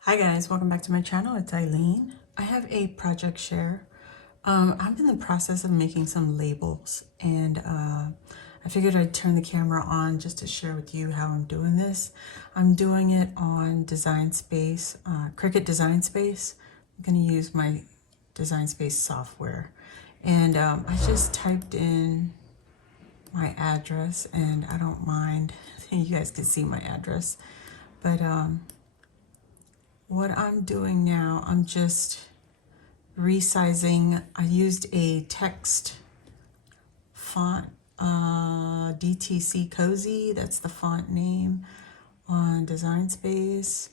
Hi guys, welcome back to my channel. It's Eileen. I have a project share. I'm in the process of making some labels, and I figured I'd turn the camera on just to share with you how I'm doing this. I'm doing it on Design Space, Cricut Design Space. I'm going to use my Design Space software, and I just typed in my address, and I don't mind. You guys can see my address, but what I'm doing now, I'm just resizing. I used a text font, DTC Cozy, that's the font name on Design Space.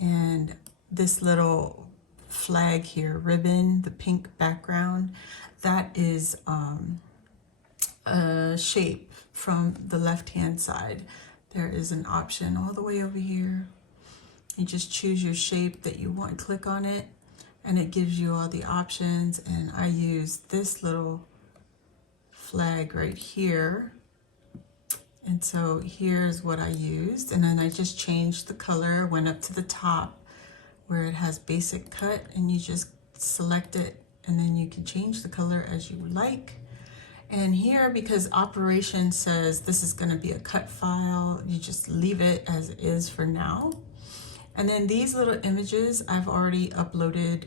And this little flag here, ribbon, the pink background, that is a shape from the left-hand side. There is an option all the way over here. You just choose your shape that you want, click on it, and it gives you all the options. And I use this little flag right here. And so here's what I used. And then I just changed the color, went up to the top where it has basic cut, and you just select it, and then you can change the color as you like. And here, because operation says this is going to be a cut file, you just leave it as it is for now. And then these little images I've already uploaded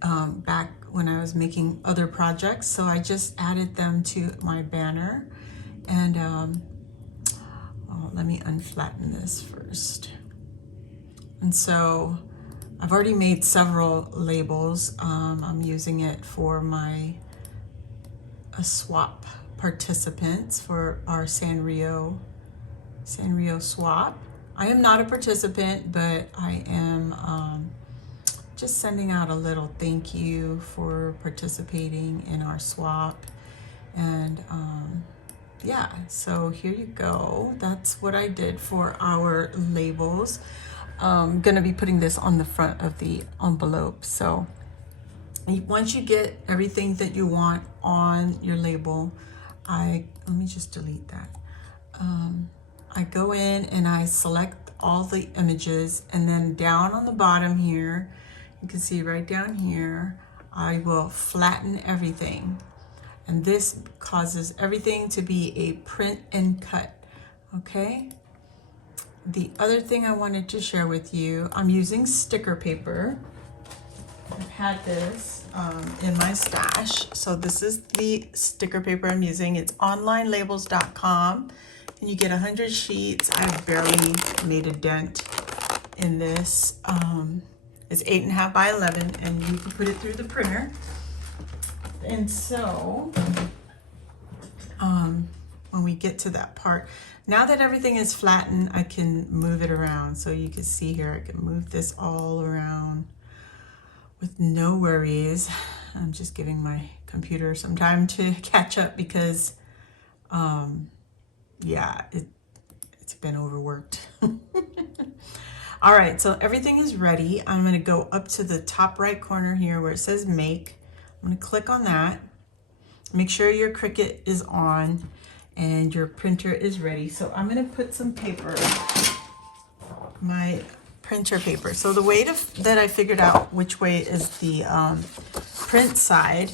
back when I was making other projects. So I just added them to my banner. And let me unflatten this first. And so I've already made several labels. I'm using it for my swap participants for our Sanrio swap. I am not a participant, but I am just sending out a little thank you for participating in our swap. And yeah, so here you go. That's what I did for our labels. I'm gonna be putting this on the front of the envelope. So once you get everything that you want on your label, let me just delete that. I go in and I select all the images, and then down on the bottom here, you can see right down here, I will flatten everything. And this causes everything to be a print and cut, okay? The other thing I wanted to share with you, I'm using sticker paper. I've had this in my stash. So this is the sticker paper I'm using. It's onlinelabels.com. And you get 100 sheets. I've barely made a dent in this. It's 8.5 by 11, and you can put it through the printer. And so when we get to that part, now that everything is flattened, I can move it around. So you can see here, I can move this all around with no worries. I'm just giving my computer some time to catch up because yeah, it's been overworked. All right, so everything is ready. I'm gonna go up to the top right corner here where it says make. I'm gonna click on that. Make sure your Cricut is on and your printer is ready. So I'm gonna put some paper, my printer paper. So the way that I figured out which way is the print side,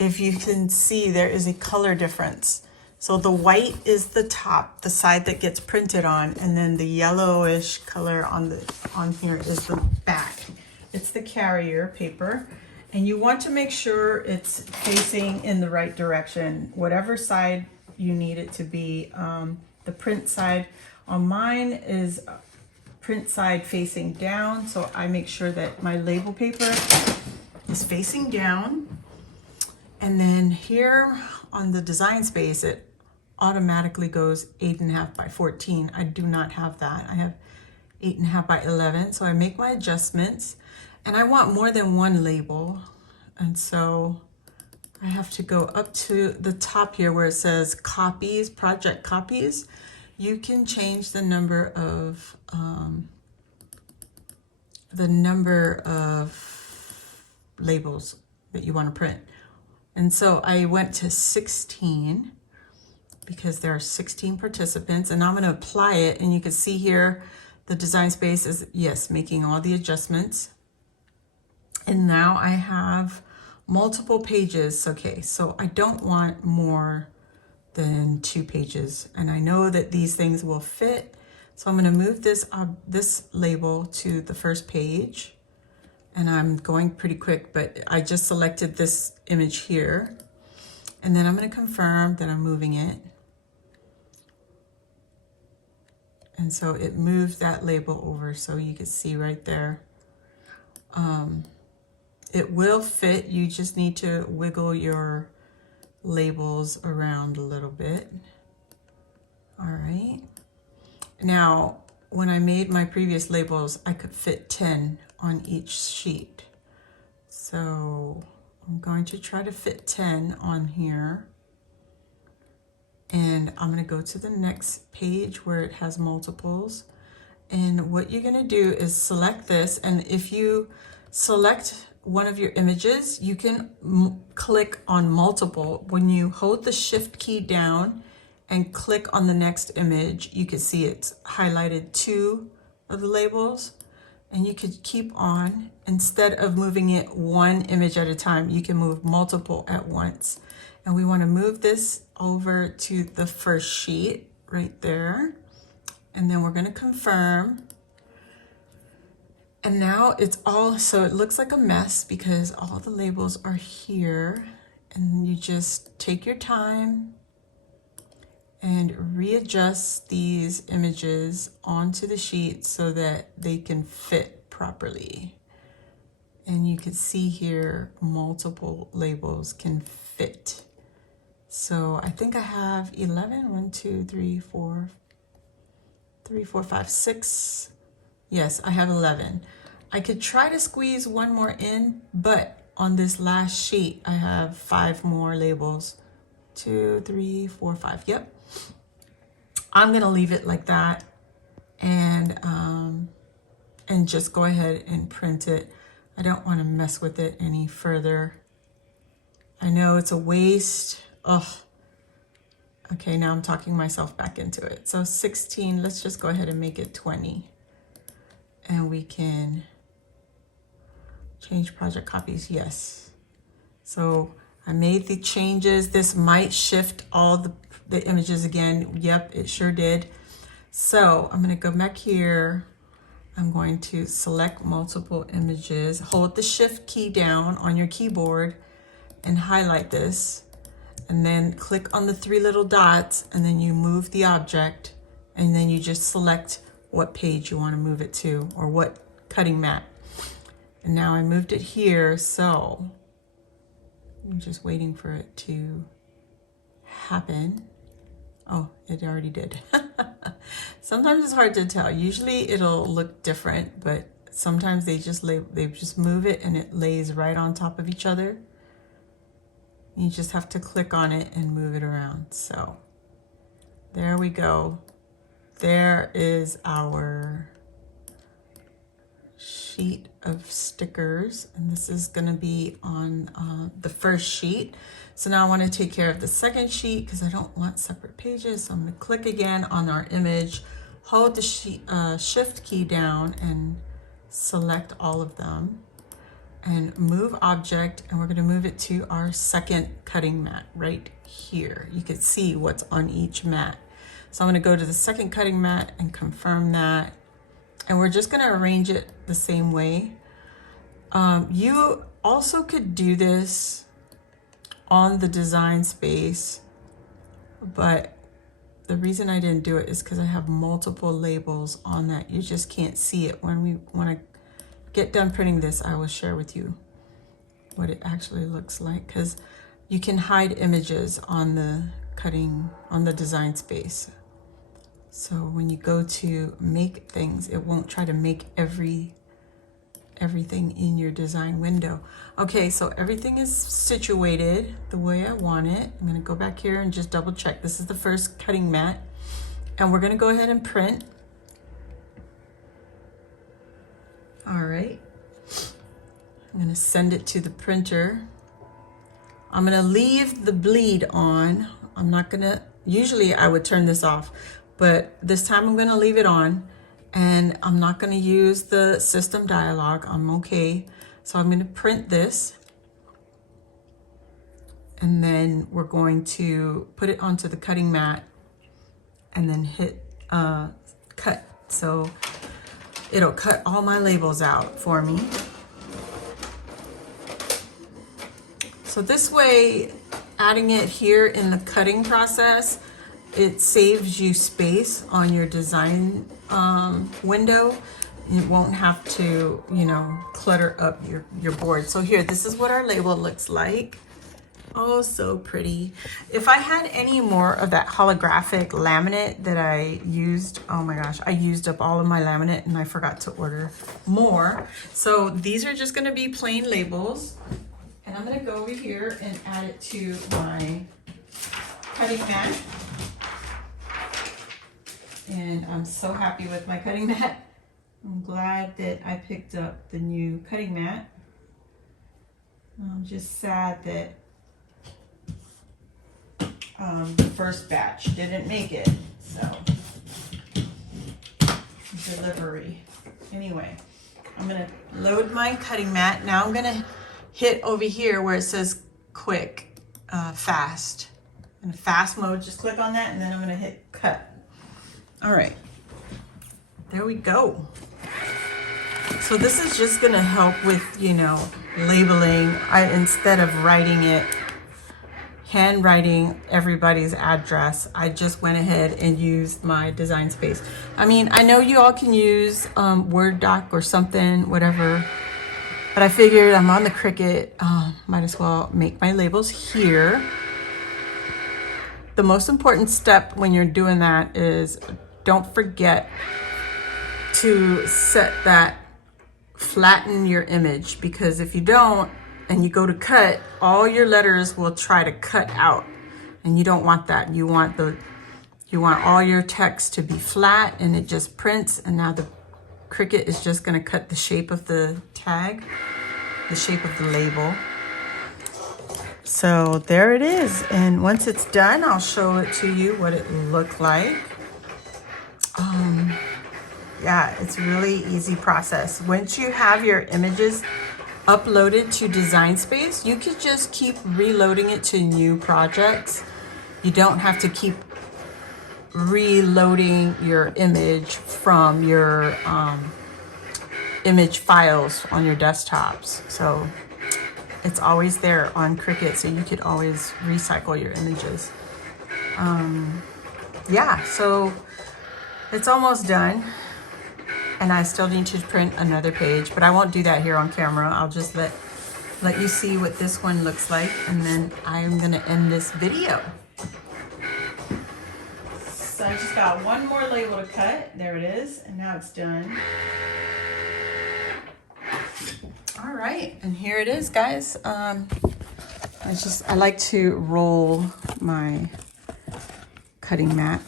if you can see, there is a color difference. So the white is the top, the side that gets printed on, and then the yellowish color on here is the back. It's the carrier paper, and you want to make sure it's facing in the right direction, whatever side you need it to be. The print side on mine is print side facing down, so I make sure that my label paper is facing down. And then here on the Design Space, it automatically goes 8.5 by 14. I do not have that. I have 8.5 by 11. So I make my adjustments, and I want more than one label. And so I have to go up to the top here where it says copies, project copies. You can change the number of labels that you want to print. And so I went to 16 because there are 16 participants, and I'm going to apply it, and you can see here the design space is, yes, making all the adjustments. And now I have multiple pages. Okay, so I don't want more than 2 pages, and I know that these things will fit. So I'm going to move this label to the first page, and I'm going pretty quick, but I just selected this image here, and then I'm going to confirm that I'm moving it. And so it moved that label over, so you can see right there. It will fit. You just need to wiggle your labels around a little bit. All right. Now, when I made my previous labels, I could fit 10 on each sheet. So I'm going to try to fit 10 on here. And I'm going to go to the next page where it has multiples. And what you're going to do is select this. And if you select one of your images, you can click on multiple. When you hold the shift key down and click on the next image, you can see it's highlighted 2 of the labels, and you could keep on. Instead of moving it 1 image at a time, you can move multiple at once. And we want to move this over to the first sheet right there. And then we're going to confirm. And now it's all, so it looks like a mess because all the labels are here. And you just take your time and readjust these images onto the sheet so that they can fit properly. And you can see here multiple labels can fit. So I think I have 11, 1, 2, 3, 4, 5, 6. Yes, I have 11. I could try to squeeze 1 more in, but on this last sheet, I have 5 more labels. 2, 3, 4, 5. Yep. I'm gonna leave it like that, and just go ahead and print it. I don't want to mess with it any further. I know it's a waste. Oh, okay, now I'm talking myself back into it. So 16, let's just go ahead and make it 20. And we can change project copies, yes. So I made the changes. This might shift all the images again. Yep, it sure did. So I'm gonna go back here. I'm going to select multiple images, hold the shift key down on your keyboard and highlight this. And then click on the 3 little dots, and then you move the object, and then you just select what page you want to move it to, or what cutting mat. And now I moved it here, so I'm just waiting for it to happen. Oh, it already did. Sometimes it's hard to tell. Usually it'll look different, but sometimes they just move it and it lays right on top of each other. You just have to click on it and move it around. So there we go. There is our sheet of stickers, and this is going to be on the first sheet. So now I want to take care of the second sheet because I don't want separate pages. So I'm going to click again on our image, hold the shift key down and select all of them, and move object, and we're going to move it to our second cutting mat right here. You can see what's on each mat. So I'm going to go to the second cutting mat and confirm that, and we're just going to arrange it the same way. You also could do this on the design space, but the reason I didn't do it is because I have multiple labels on that. You just can't see it. When we want to get done printing this, I will share with you what it actually looks like, because you can hide images on the design space. So when you go to make things, it won't try to make everything in your design window. Okay, so everything is situated the way I want it. I'm going to go back here and just double check. This is the first cutting mat, and we're going to go ahead and print. All right, I'm going to send it to the printer. I'm going to leave the bleed on. I'm not going to Usually I would turn this off, but this time I'm gonna leave it on, and I'm not gonna use the system dialog. I'm okay. So I'm gonna print this, and then we're going to put it onto the cutting mat and then hit cut. So it'll cut all my labels out for me. So this way, adding it here in the cutting process, it saves you space on your design window. You won't have to, you know, clutter up your board. So here, this is what our label looks like. Oh, so pretty. If I had any more of that holographic laminate that I used, oh my gosh, I used up all of my laminate and I forgot to order more. So these are just gonna be plain labels. And I'm gonna go over here and add it to my cutting mat. And I'm so happy with my cutting mat. I'm glad that I picked up the new cutting mat. I'm just sad that the first batch didn't make it, so delivery. Anyway, I'm gonna load my cutting mat. Now I'm gonna hit over here where it says quick, fast. In fast mode, just click on that and then I'm gonna hit cut. All right, there we go. So this is just gonna help with, you know, labeling. Instead of writing it, handwriting everybody's address, I just went ahead and used my design space. I mean, I know you all can use Word doc or something, whatever, but I figured I'm on the Cricut, might as well make my labels here. The most important step when you're doing that is don't forget to set that flatten your image, because if you don't and you go to cut, all your letters will try to cut out, and you don't want that. You want all your text to be flat and it just prints, and now the Cricut is just gonna cut the shape of the tag, the shape of the label. So there it is, and once it's done, I'll show it to you what it looked like. Yeah, it's a really easy process. Once you have your images uploaded to Design Space, you could just keep reloading it to new projects. You don't have to keep reloading your image from your image files on your desktops. So it's always there on Cricut, so you could always recycle your images. Yeah, so it's almost done. And I still need to print another page, but I won't do that here on camera. I'll just let you see what this one looks like, and then I'm gonna end this video. So I just got one more label to cut. There it is, and now it's done. All right, and here it is, guys. I like to roll my cutting mat.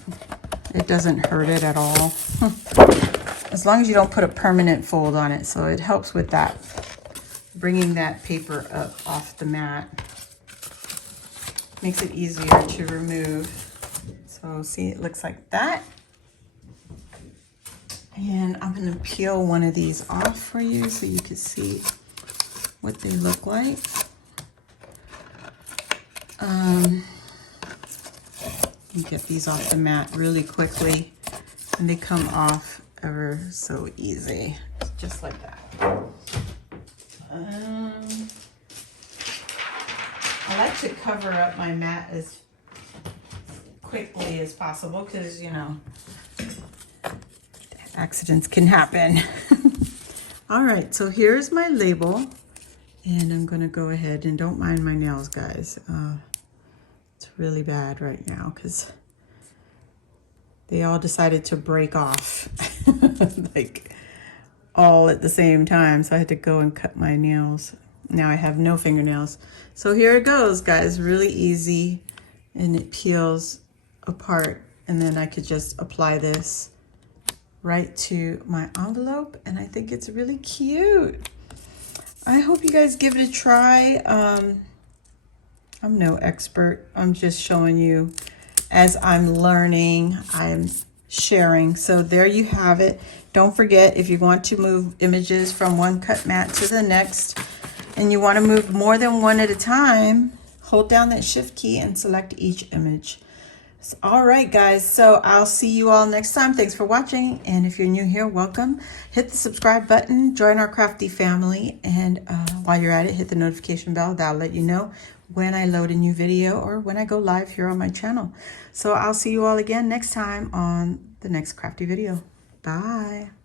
It doesn't hurt it at all. As long as you don't put a permanent fold on it. So it helps with that, bringing that paper up off the mat. Makes it easier to remove. So see, it looks like that. And I'm gonna peel one of these off for you so you can see what they look like. You get these off the mat really quickly, and they come off ever so easy, just like that. I like to cover up my mat as quickly as possible because, you know, accidents can happen. All right, so here's my label, and I'm gonna go ahead, and don't mind my nails, guys. It's really bad right now because they all decided to break off like all at the same time. So I had to go and cut my nails. Now I have no fingernails. So here it goes, guys, really easy, and it peels apart. And then I could just apply this right to my envelope, and I think it's really cute. I hope you guys give it a try. I'm no expert. I'm just showing you as I'm learning, I'm sharing. So there you have it. Don't forget, if you want to move images from one cut mat to the next, and you want to move more than one at a time, hold down that shift key and select each image. So, all right, guys, so I'll see you all next time. Thanks for watching. And if you're new here, welcome. Hit the subscribe button, join our crafty family. And while you're at it, hit the notification bell. That'll let you know when I load a new video or when I go live here on my channel. So I'll see you all again next time on the next crafty video. Bye.